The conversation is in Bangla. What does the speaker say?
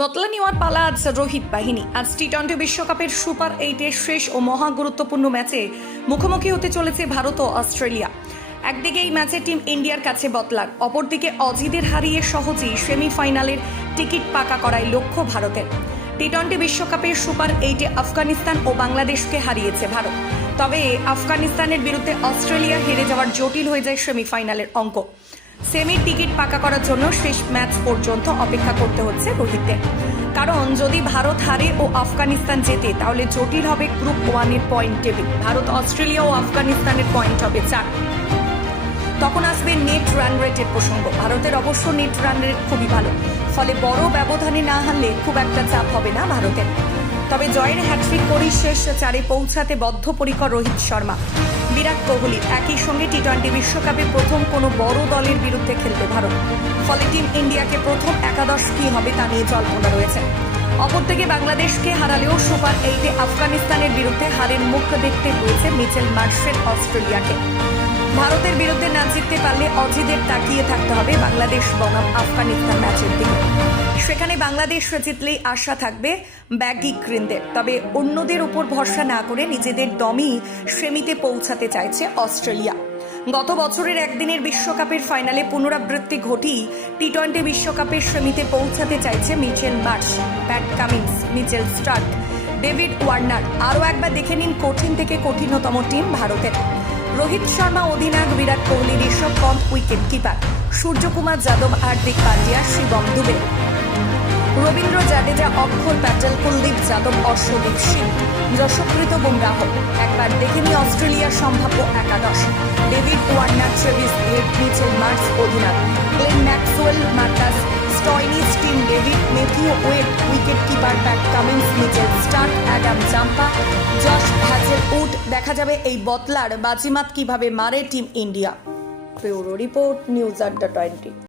বদলা নেওয়ার পালা আজ রোহিত বাহিনী। আজ টি টোয়েন্টি বিশ্বকাপের সুপার এইটের শেষ ও মহা গুরুত্বপূর্ণ ম্যাচে মুখোমুখি হতে চলেছে ভারত ও অস্ট্রেলিয়া। একদিকে এই ম্যাচে টিম ইন্ডিয়ার কাছে বদলার অপরদিকে অজিদের হারিয়ে সহজেই সেমিফাইনালের টিকিট পাকা করায় লক্ষ্য ভারতের। টি টোয়েন্টি বিশ্বকাপের সুপার এইটে আফগানিস্তান ও বাংলাদেশকে হারিয়েছে ভারত। তবে আফগানিস্তানের বিরুদ্ধে অস্ট্রেলিয়া হেরে যাওয়ার জটিল হয়ে যায় সেমিফাইনালের অঙ্ক। সেমির টিকিট পাকা করার জন্য শেষ ম্যাচ পর্যন্ত অপেক্ষা করতে হচ্ছে রোহিতদের কারণ, যদি ভারত হারে ও আফগানিস্তান জেতে, তাহলে জটিল হবে গ্রুপ ওয়ানের পয়েন্ট টেবিল। ভারত, অস্ট্রেলিয়া ও আফগানিস্তানের পয়েন্ট হবে চার। তখন আসবে নেট রান রেটের প্রসঙ্গ। ভারতের অবশ্য নেট রান রেট খুবই ভালো। ফলে বড় ব্যবধানে না হারলে খুব একটা চাপ হবে না ভারতের। তবে জয়ের হ্যাট্রিক করেই শেষ চারে পৌঁছাতে বদ্ধপরিকর রোহিত শর্মা। বিরাট কোহলি একই সঙ্গে টি টোয়েন্টি বিশ্বকাপে প্রথম কোনো বড় দলের বিরুদ্ধে খেলবে ভারত ফলে টিম ইন্ডিয়াকে প্রথম একাদশ কী হবে তা নিয়ে জল্পনা রয়েছে। অপরদিকে বাংলাদেশকে হারালেও সুপার এইটে আফগানিস্তানের বিরুদ্ধে হারের মুখ দেখতে হয়েছে মিচেল মার্শের অস্ট্রেলিয়াকে। ভারতের বিরুদ্ধে না জিততে পারলে অজিদের তাকিয়ে থাকতে হবে বাংলাদেশ বনাম আফগানিস্তান ম্যাচের দিকে। সেখানে বাংলাদেশ জিতলেই আশা থাকবে ব্যাগি তবে অন্যদের উপর ভরসা না করে নিজেদের দমই সেমিতে পৌঁছাতে চাইছে অস্ট্রেলিয়া। গত বছরের একদিনের বিশ্বকাপের ফাইনালে পুনরাবৃত্তি ঘটিয়ে টি টোয়েন্টি বিশ্বকাপের সেমিতে পৌঁছাতে চাইছে Mitchell Marsh, Pat Cummins, Mitchell Starc, David Warner. আরও একবার দেখে নিন কঠিন থেকে কঠিনতম টিম ভারতের। রোহিত শর্মা, অধিনায়ক বিরাট কোহলি ঋষভ পন্থ উইকেট কিপার। সূর্যকুমার যাদব, হার্দিক পান্ডিয়া, শিবম দুবে। রবীন্দ্র জাডেজা অক্ষর প্যাটেল কুলদীপ যাদব অশ্বদীপ সিং যশকৃত বুমরাহ একবার দেখে নিয়ে অস্ট্রেলিয়ার সম্ভাব্য একাদশ। David Warner, Travis Head Mitchell Marsh অধিনায়ক। Glenn Maxwell, Marcus Stoinis, Tim David Matthew Wade, wicket keeper Pat Cummins, Mitchell Starc, Adam Zampa, Josh Hazlewood. দেখা যাবে এই বতলার বাজিমাত কীভাবে মারে team India. Bureau report, news আড্ডা টোয়েন্টি।